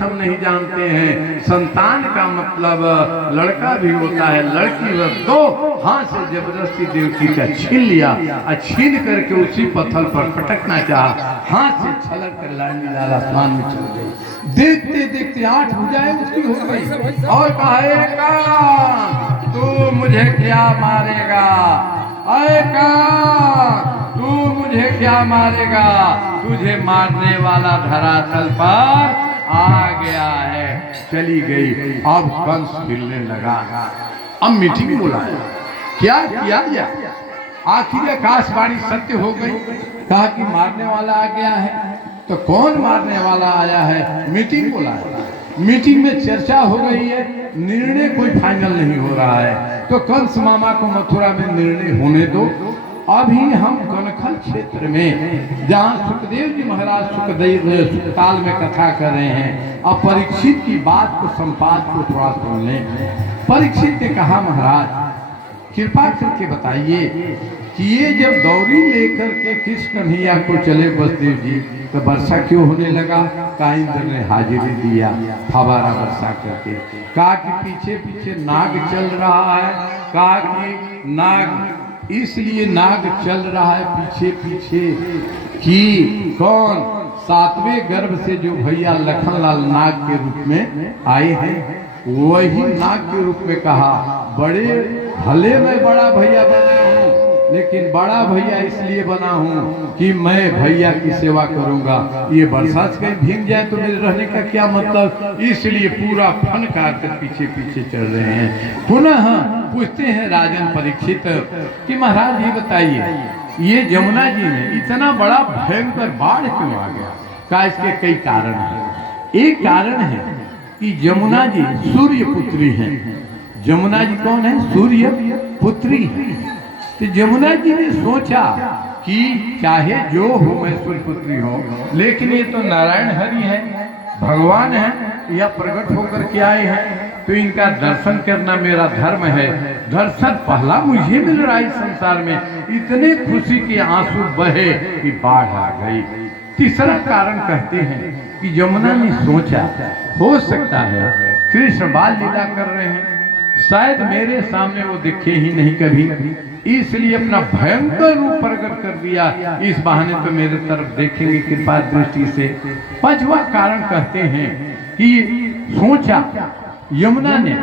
हम नहीं जानते हैं। संतान का मतलब लड़का भी होता है, लड़की भी। तो हाथ से जबरदस्ती देवकी का छीन लिया और छीन करके उसी पत्थर पर पटकना चाहा। हाथ से छलक कर लाडली लाल आसमान में चल गई। देखते देखते 8 भुजाएं उसकी हो गई और कहेगा तू मुझे क्या मारेगा, आएगा तू मुझे क्या मारेगा, तुझे मारने वाला धरातल पर आ गया है। चली गई। अब कंस हिलने लगा। अब मीटिंग बुलाया, क्या किया जाए। आखिर आकाशवाणी सत्य हो गई। कहा कि मारने वाला आ गया है। तो कौन मारने वाला आया है? मीटिंग बुलाया। मीटिंग में चर्चा हो गई है, निर्णय कोई फाइनल नहीं हो रहा है। तो कंस मामा को मथुरा में निर्णय होने दो। अभी हम कनखल क्षेत्र में, जहाँ सुखदेव जी महाराज सुखकाल में कथा कर रहे हैं, अब परीक्षित की बात को संपाद को थोड़ा सुन लें। परीक्षित ने कहा महाराज कृपा करके बताइए कि ये जब दौरी लेकर के कृष्ण कन्हैया को चले बसदेव जी, तो वर्षा क्यों होने लगा? का इंद्र ने हाजिरी दिया फवारा वर्षा करके। कहा कि पीछे पीछे नाग चल रहा है। कहा कि नाग इसलिए नाग चल रहा है पीछे पीछे कि कौन? 7वें गर्भ से जो भैया लखनलाल नाग के रूप में आए हैं, वही नाग के रूप में कहा बड़े भले मैं बड़ा भैया बना हूँ, लेकिन बड़ा भैया इसलिए बना हूँ कि मैं भैया की सेवा करूंगा। ये बरसात कहीं भीग जाए तो मेरे रहने का क्या मतलब? इसलिए पूरा फन काट कर पीछे पीछे चल रहे हैं। पुनः पूछते हैं राजन परीक्षित कि महाराज ये बताइए ये जमुना जी में इतना बड़ा भयंकर बाढ़ क्यों आ गया? का इसके कई कारण हैं। एक कारण है कि जमुना जी सूर्य पुत्री हैं। जमुना जी कौन है? सूर्य पुत्री है। तो जमुना जी ने सोचा कि चाहे जो हो मैं सूर्य पुत्री हूँ, लेकिन ये तो नारायण हरि है, भगवान है, या प्रकट होकर के आए हैं, तो इनका दर्शन करना मेरा धर्म है। दर्शन पहला मुझे मिल रहा है इस संसार में। इतने खुशी के आंसू बहे कि बाढ़ आ गई। तीसरा कारण कहते हैं कि जमुना ने सोचा हो सकता है कृष्ण बाल लीला कर रहे हैं, शायद मेरे सामने वो दिखे ही नहीं कभी, इसलिए अपना भयंकर रूप प्रकट कर दिया। इस बहाने तो मेरे तरफ देखेंगे कृपा दृष्टि से। पांचवा कारण कहते हैं कि सोचा यमुना ने